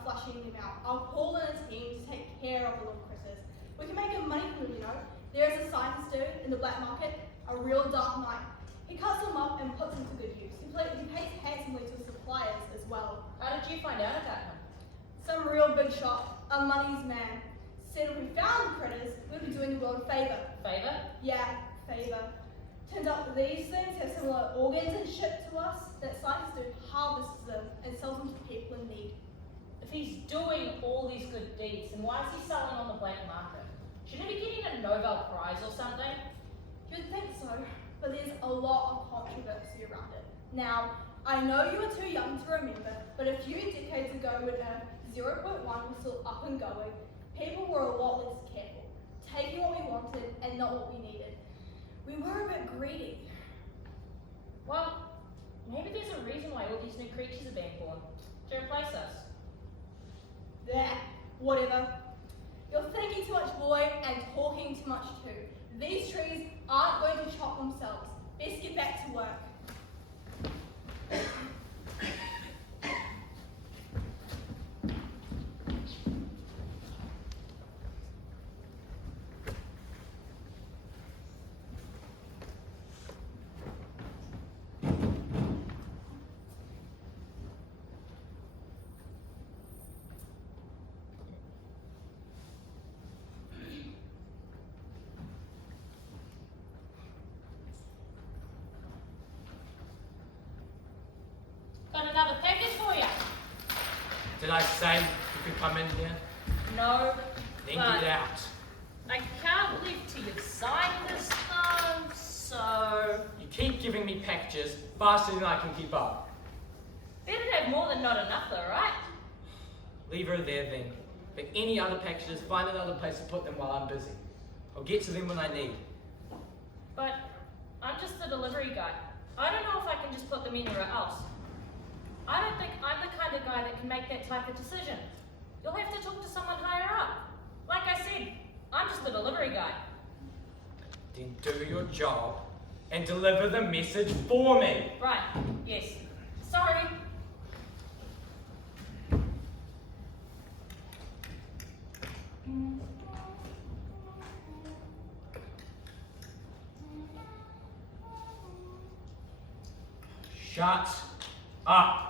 about flushing them out. I'll call in a team to take care of the little critters. We can make good money from them, you know. There is a scientist dude in the black market, a real dark knight. He cuts them up and puts them to good use. He pays handsomely to his suppliers as well. How did you find out about him? Some real big shot, a money's man, said if we found the critters, we'd be doing the world a favour. Favour? Yeah, favour. Turns out that these things have similar organs and shit to us. That scientist dude harvests them and sells them to people in need. If he's doing all these good deeds, then why is he selling on the black market? Shouldn't he be getting a Nobel Prize or something? You would think so, but there's a lot of controversy around it. Now, I know you are too young to remember, but a few decades ago when Earth 0.1 was still up and going, people were a lot less careful, taking what we wanted and not what we needed. We were a bit greedy. Well, maybe there's a reason why all these new creatures are being born, to replace us. There, whatever. You're thinking too much, boy, and talking too much too. These trees aren't going to chop themselves. Best get back to work. Got another package for you. Did I say you could come in here? No, Then but get out. I can't leave till you've signed this though, so... You keep giving me packages faster than I can keep up. Better have more than not enough though, right? Leave her there then. For any other packages, find another place to put them while I'm busy. I'll get to them when I need. But I'm just the delivery guy. I don't know if I can just put them anywhere else. I don't think I'm the kind of guy that can make that type of decision. You'll have to talk to someone higher up. Like I said, I'm just the delivery guy. Then do your job and deliver the message for me. Right, yes. Sorry. Shut up.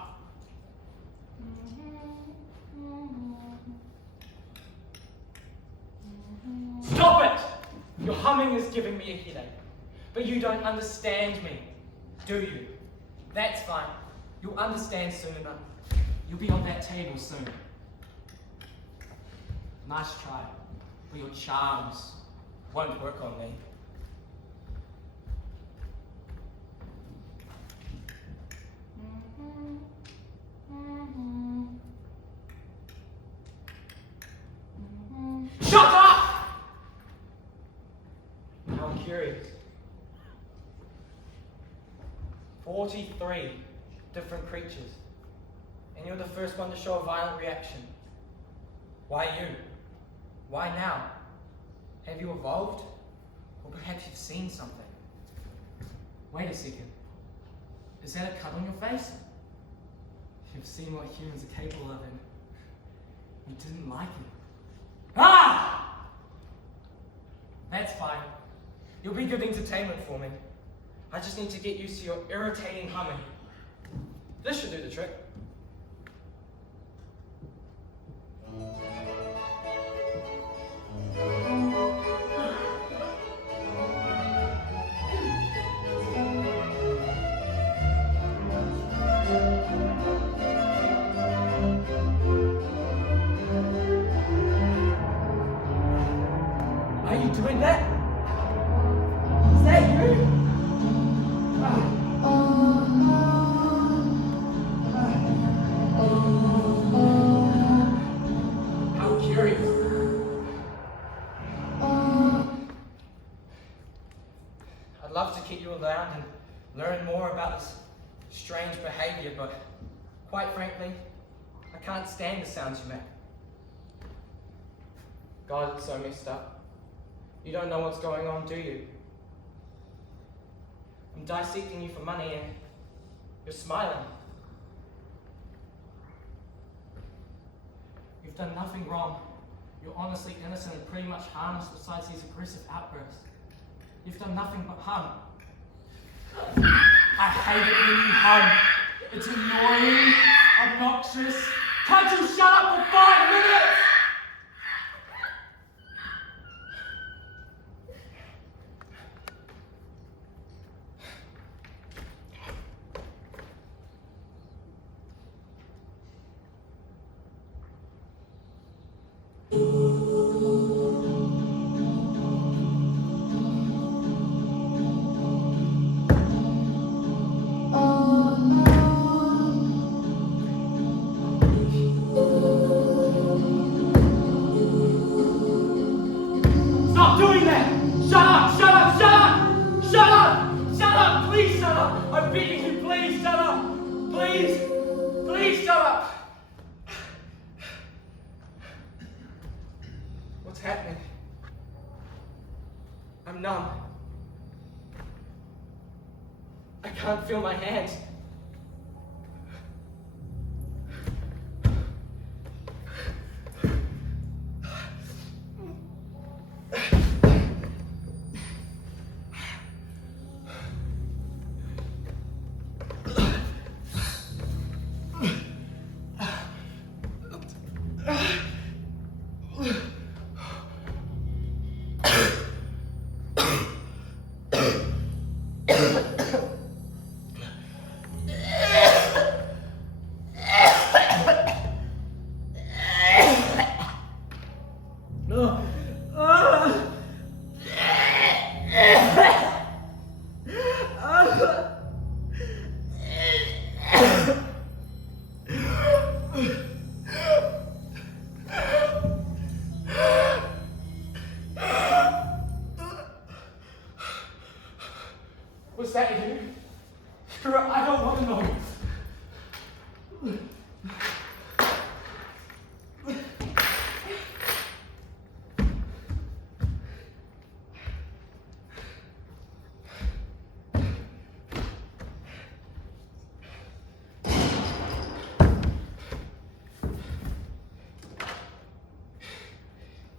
Stop it! Your humming is giving me a headache. But you don't understand me, do you? That's fine. You'll understand soon enough. You'll be on that table soon. Nice try, but your charms won't work on me. Shut up! Now I'm curious. 43 different creatures. And you're the first one to show a violent reaction. Why you? Why now? Have you evolved? Or perhaps you've seen something. Wait a second. Is that a cut on your face? You've seen what humans are capable of and you didn't like it. Ah! That's fine. You'll be good entertainment for me. I just need to get used to your irritating humming. This should do the trick. Are you doing that? Is that you? How curious. I'd love to keep you around and learn more about this strange behavior, but quite frankly, I can't stand the sounds you make. God, it's so messed up. You don't know what's going on, do you? I'm dissecting you for money and you're smiling. You've done nothing wrong. You're honestly innocent and pretty much harmless besides these aggressive outbursts. You've done nothing but harm. I hate it when you hum. It's annoying, obnoxious. Can't you shut up for 5 minutes? Stop doing that! Shut up! Shut up! Shut up! Shut up! Shut up! Please shut up! I'm begging you, please shut up! Please! Please shut up! What's happening? I'm numb. I can't feel my hands. Was that you? I don't want to know.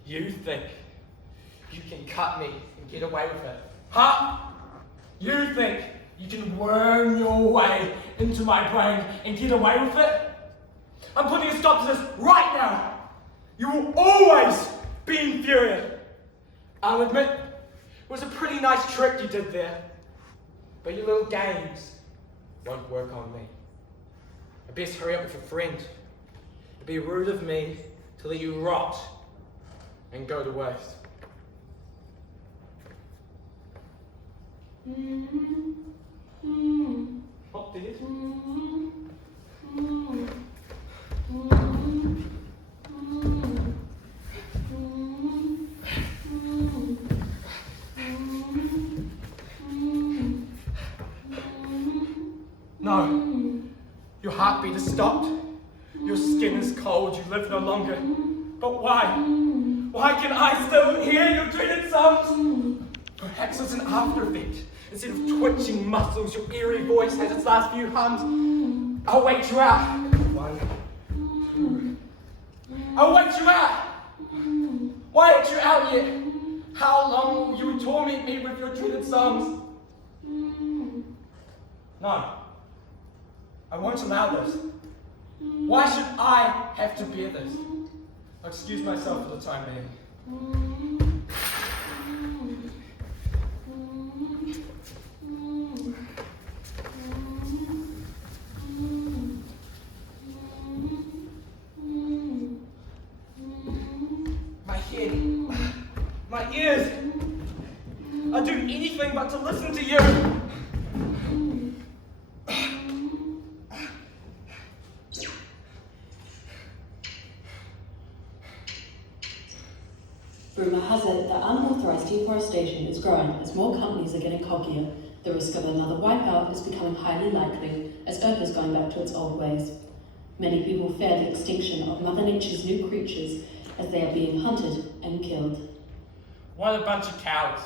You think you can cut me and get away with it? Huh? You think you can worm your way into my brain and get away with it? I'm putting a stop to this right now. You will always be inferior. I'll admit, it was a pretty nice trick you did there. But your little games won't work on me. I best hurry up with a friend. It'd be rude of me to let you rot and go to waste. What did it? No. Your heartbeat has stopped. Your skin is cold. You live no longer. But why? Why can I still hear your dreaded songs? Perhaps it's an after effect. Instead of twitching muscles, your eerie voice has its last few hums. I'll wait you out. 1, 2. I'll wait you out. Why aren't you out yet? How long will you torment me with your dreaded songs? No. I won't allow this. Why should I have to bear this? I'll excuse myself for the time being. My head, my ears, I'd do anything but to listen to you. Rumour has it that unauthorised deforestation is growing as more companies are getting cockier. The risk of another wipeout is becoming highly likely as Earth is going back to its old ways. Many people fear the extinction of Mother Nature's new creatures as they are being hunted and killed. What a bunch of cowards.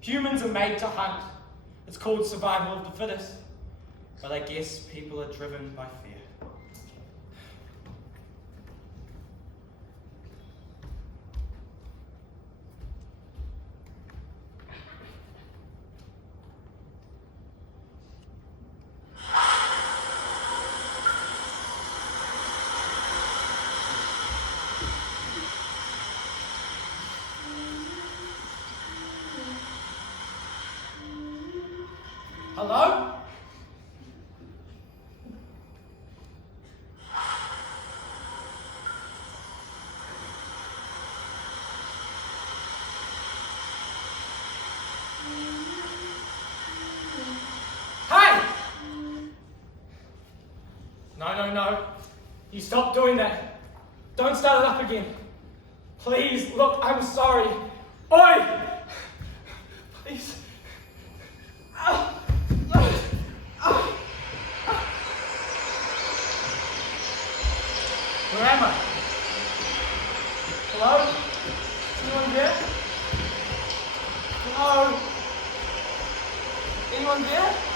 Humans are made to hunt. It's called survival of the fittest. But I guess people are driven by fear. You stop doing that. Don't start it up again. Please, look, I'm sorry. Oi! Please. Where am I? Hello? Anyone there? Hello? Anyone there?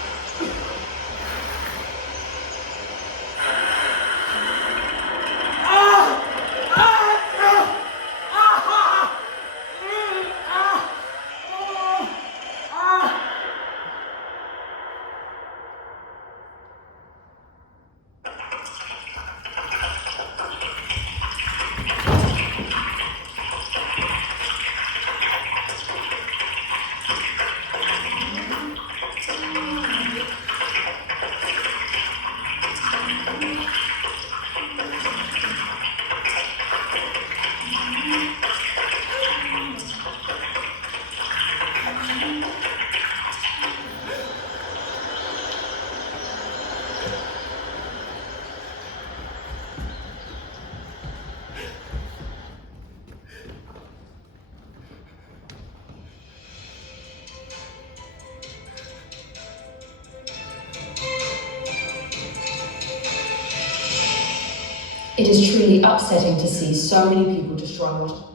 It is truly upsetting to see so many people destroy what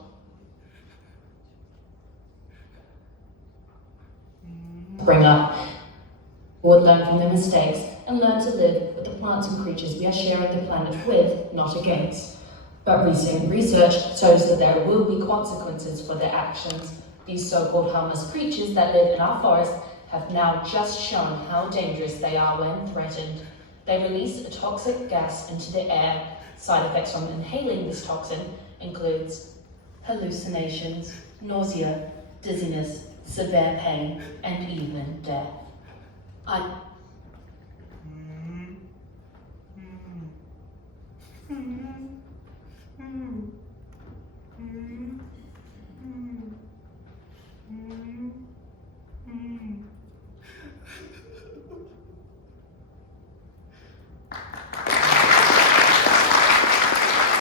bring up. We would learn from their mistakes and learn to live with the plants and creatures we are sharing the planet with, not against. But recent research shows that there will be consequences for their actions. These so-called harmless creatures that live in our forests have now just shown how dangerous they are when threatened. They release a toxic gas into the air. Side effects from inhaling this toxin includes hallucinations, nausea, dizziness, severe pain, and even death.